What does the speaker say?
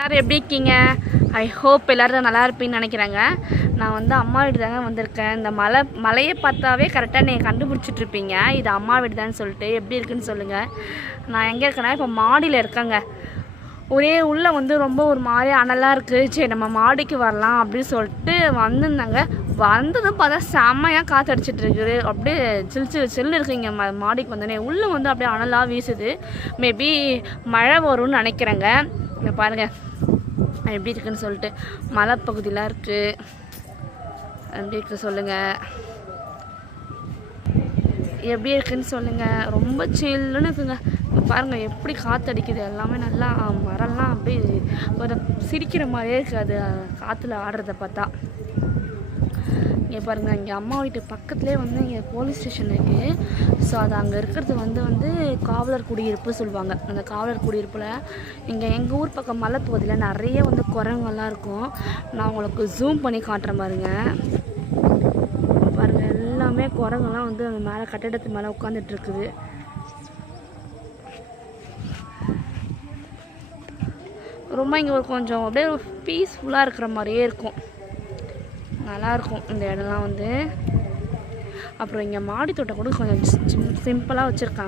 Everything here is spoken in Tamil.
எல்லோரும் எப்படி இருக்கீங்க? ஐ ஹோப் எல்லோரும் நல்லா இருப்பீங்கன்னு நினைக்கிறாங்க. நான் வந்து அம்மா வீடு தாங்க வந்திருக்கேன். இந்த மலையை பார்த்தாவே கரெக்டாக நீங்கள் கண்டுபிடிச்சிட்ருப்பீங்க இது அம்மா வீடு தான் சொல்லிட்டு. எப்படி இருக்குன்னு சொல்லுங்கள். நான் எங்கே இருக்கேன்னா இப்போ மாடியில் இருக்கேங்க. ஒரே உள்ளே வந்து ரொம்ப ஒரு மாதிரி அனலாக இருக்குது. சரி நம்ம மாடிக்கு வரலாம் அப்படின்னு சொல்லிட்டு வந்திருந்தாங்க. வந்ததும் பார்த்தா செம்மையாக காற்றடிச்சிட்டு இருக்குது. அப்படியே சில்லு இருக்குங்க. மாடிக்கு வந்தோடனே உள்ளே வந்து அப்படியே அனலாக வீசுது. மேபி மழை வரும்னு நினைக்கிறேங்க. இங்கே பாருங்கள் எப்படி இருக்குன்னு சொல்லிட்டு. மலைப்பகுதியெலாம் இருக்குது. எப்படி இருக்குது சொல்லுங்கள். எப்படி இருக்குன்னு சொல்லுங்கள். ரொம்ப சில்லுன்னு இருக்குங்க. பாருங்கள் எப்படி காற்றடிக்குது. எல்லாமே நல்லா மரம்லாம் அப்படியே ஒரு சிரிக்கிற மாதிரியே இருக்குது அது காற்றுல ஆடுறத பார்த்தா. இங்கே பாருங்கள், இங்கே அம்மா வீட்டு பக்கத்துலேயே வந்து இங்கே போலீஸ் ஸ்டேஷன் இருக்குது. ஸோ அது அங்கே இருக்கிறது வந்து காவலர் குடியிருப்பு சொல்லுவாங்க. அந்த காவலர் குடியிருப்பில் இங்கே எங்கள் ஊர் பக்கம் மலைப்பகுதியில் நிறைய வந்து குரங்கெல்லாம் இருக்கும். நான் உங்களுக்கு ஜூம் பண்ணி காட்டுறேன் பாருங்கள். பாருங்கள் எல்லாமே குரங்கெல்லாம் வந்து அந்த மேலே கட்டிடத்து மேலே உட்காந்துட்ருக்குது. ரொம்ப இங்கே ஒரு கொஞ்சம் அப்படியே பீஸ்ஃபுல்லாக இருக்கிற மாதிரியே இருக்கும். நல்லாயிருக்கும் இந்த இடம்லாம் வந்து. அப்புறம் இங்கே மாடி தோட்டம் கூட கொஞ்சம் சிம்பிளாக வச்சுருக்காங்க.